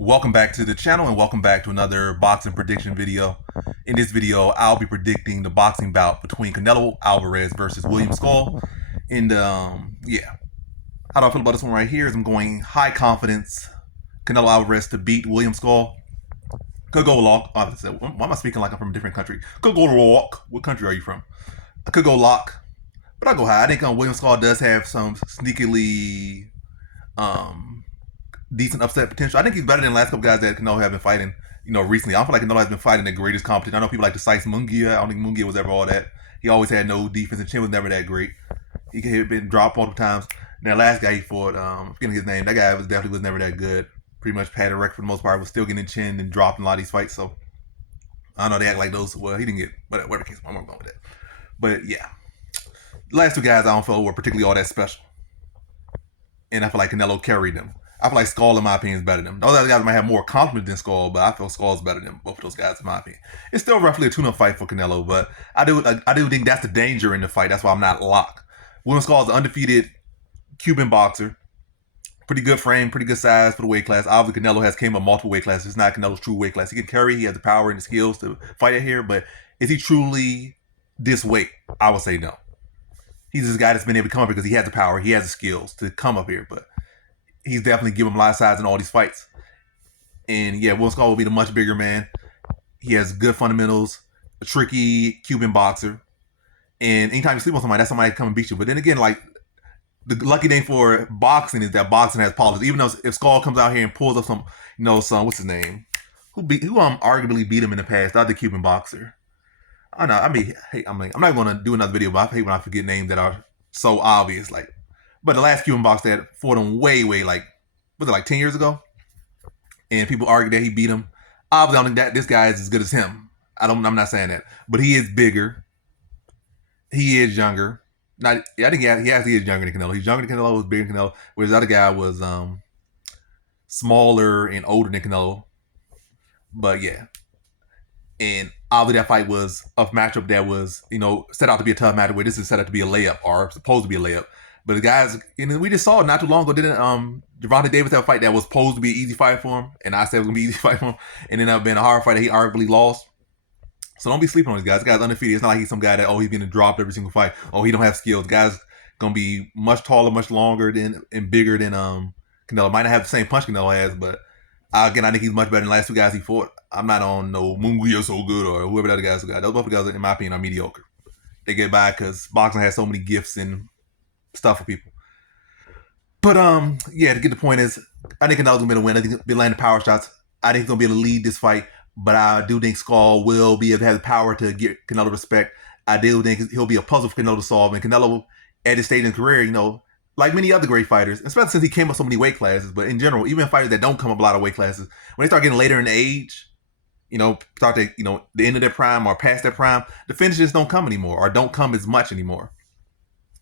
Welcome back to the channel and welcome back to another boxing prediction video. In this video, I'll be predicting the boxing bout between Canelo Alvarez versus William Scull. And yeah, how do I feel about this one right here? Is I'm going high confidence Canelo Alvarez to beat William Scull. Could go lock. Why am I speaking like I'm from a different country? Could go lock. What country are you from? I could go lock, but I'll go high. I think William Scull does have some sneakily decent upset potential. I think he's better than the last couple guys that Canelo have been fighting, recently. I don't feel like Canelo has been fighting the greatest competition. I know people like to cite Munguia. I don't think Munguia was ever all that. He always had no defense, and Chin was never that great. He had been dropped multiple times. And that last guy he fought, I'm forgetting his name, that guy definitely was never that good. Pretty much had a record for the most part, was still getting chinned and dropped in a lot of these fights. So I don't know, they act like those, well, he didn't get, whatever case, I'm not going with that. But yeah, the last two guys I don't feel were particularly all that special. And I feel like Canelo carried them. I feel like Scull, in my opinion, is better than them. Those other guys might have more confidence than Scull, but I feel Skull is better than both of those guys, in my opinion. It's still roughly a tune-up fight for Canelo, but I do think that's the danger in the fight. That's why I'm not locked. William Scull is an undefeated Cuban boxer. Pretty good frame, pretty good size for the weight class. Obviously, Canelo has came up multiple weight classes. It's not Canelo's true weight class. He can carry, he has the power and the skills to fight it here, but is he truly this weight? I would say no. He's this guy that's been able to come up because he has the power, he has the skills to come up here, but he's definitely given him a lot of size in all these fights. And yeah, Will Scull will be the much bigger man. He has good fundamentals, a tricky Cuban boxer. And anytime you sleep on somebody, that's somebody that come and beat you. But then again, like, the lucky thing for boxing is that boxing has politics. Even though if Scull comes out here and pulls up some, what's his name? Who arguably beat him in the past, the other Cuban boxer. I know, I'm not gonna do another video, but I hate when I forget names that are so obvious. But the last Cuban boxer that fought him way, was it like 10 years ago? And people argue that he beat him. Obviously, I don't think that this guy is as good as him. I'm not saying that. But he is bigger. He is younger. I think he is younger than Canelo. He's younger than Canelo, was bigger than Canelo, whereas the other guy was smaller and older than Canelo. But yeah. And obviously that fight was a matchup that was, set out to be a tough matchup, where this is set up to be a layup, or supposed to be a layup. But the guys, we just saw it not too long ago, didn't Gervonta Davis have a fight that was supposed to be an easy fight for him, and I said it was going to be an easy fight for him, and ended up being a hard fight that he arguably lost. So don't be sleeping on these guys. This guy's undefeated. It's not like he's some guy that, he's getting dropped every single fight. He don't have skills. The guy's going to be much taller, much longer and bigger than Canelo. Might not have the same punch Canelo has, but again, I think he's much better than the last two guys he fought. I'm not on no Munguia so good or whoever the other guys got. Those both guys, in my opinion, are mediocre. They get by because boxing has so many gifts and stuff for people. But yeah, to get the point is, I think Canelo's gonna be able to win. I think he'll be landing power shots. I think he's gonna be able to lead this fight. But I do think Scull will be able to have the power to get Canelo respect. I do think he'll be a puzzle for Canelo to solve. And Canelo, at this stage in his career, like many other great fighters, especially since he came up so many weight classes, but in general, even fighters that don't come up a lot of weight classes, when they start getting later in the age, start to, the end of their prime or past their prime, the finishes don't come anymore or don't come as much anymore.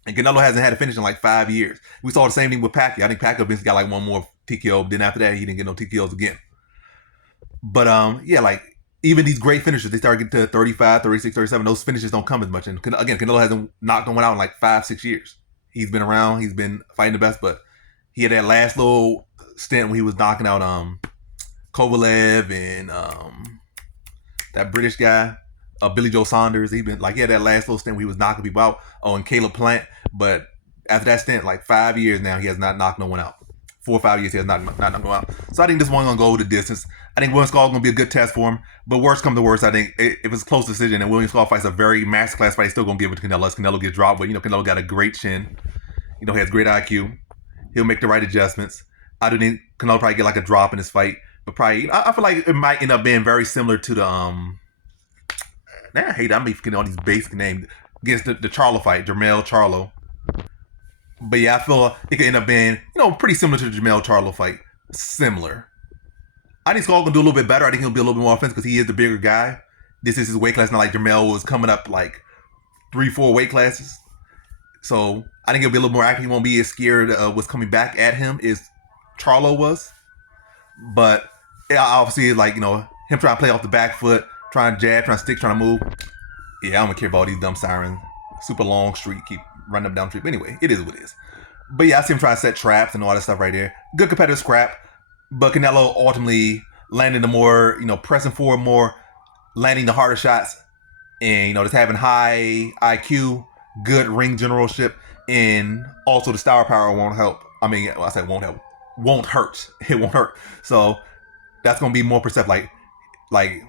And Canelo hasn't had a finish in like 5 years. We saw the same thing with Pacquiao. I think Pacquiao basically got like one more TKO. Then after that, he didn't get no TKOs again. But yeah, like even these great finishers, they start getting to 35, 36, 37. Those finishes don't come as much. And again, Canelo hasn't knocked one out in like 5-6 years. He's been around. He's been fighting the best. But he had that last little stint when he was knocking out Kovalev and that British guy, Billy Joe Saunders. He had that last little stint where he was knocking people out. And Caleb Plant. But after that stint, like 5 years now, he has not knocked no one out. 4 or 5 years, he has not knocked no one out. So I think this one's going to go the distance. I think William Scull is going to be a good test for him. But worst come to worst, I think if it's a close decision and William Scull fights a very masterclass fight, he's still going to give it to Canelo. As Canelo gets dropped. But, Canelo got a great chin. He has great IQ. He'll make the right adjustments. I do think Canelo probably get like a drop in this fight. But probably, I feel like it might end up being very similar to the, I hate it. I'm forgetting all these basic names. Against the Charlo fight, Jermell Charlo. But yeah, I feel it could end up being, pretty similar to the Jermell Charlo fight. Similar. I think Skull can do a little bit better. I think he'll be a little bit more offensive because he is the bigger guy. This is his weight class, not like Jermell was coming up like 3-4 weight classes. So I think he'll be a little more active. He won't be as scared of what's coming back at him as Charlo was. But yeah, obviously, like, him trying to play off the back foot, trying to jab, trying to stick, trying to move. Yeah, I don't care about all these dumb sirens. Super long street, keep running up down the street. But anyway, it is what it is. But yeah, I see him trying to set traps and all that stuff right there. Good competitive scrap. but Canelo ultimately landing the more, pressing forward more, landing the harder shots, and just having high IQ, good ring generalship, and also the star power won't help. I mean, I said won't help, won't hurt. It won't hurt. So that's gonna be more perceptive. Like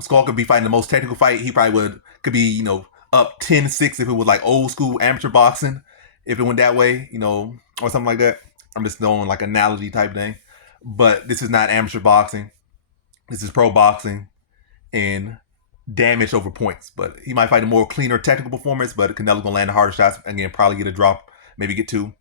Scull could be fighting the most technical fight. He probably could be up 10-6 if it was like old school amateur boxing. If it went that way, or something like that. I'm just throwing like analogy type thing. But this is not amateur boxing. This is pro boxing and damage over points. But he might fight a more cleaner technical performance. But Canelo's gonna land the harder shots again. Probably get a drop, maybe get two.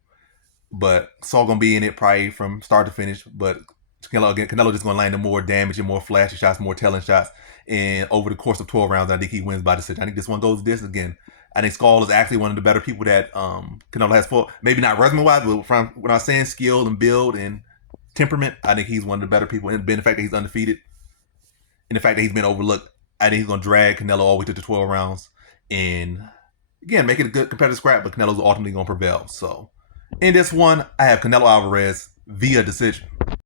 But Saul gonna be in it probably from start to finish. But Canelo just gonna land the more damage and more flashy shots, more telling shots. And over the course of 12 rounds, I think he wins by decision. I think this one goes this again. I think Scull is actually one of the better people that Canelo has fought. Maybe not resume wise, but from when I was saying skill and build and temperament, I think he's one of the better people. And the fact that he's undefeated and the fact that he's been overlooked, I think he's gonna drag Canelo all the way to the 12 rounds and again make it a good competitive scrap. But Canelo's ultimately gonna prevail. So in this one, I have Canelo Alvarez via decision.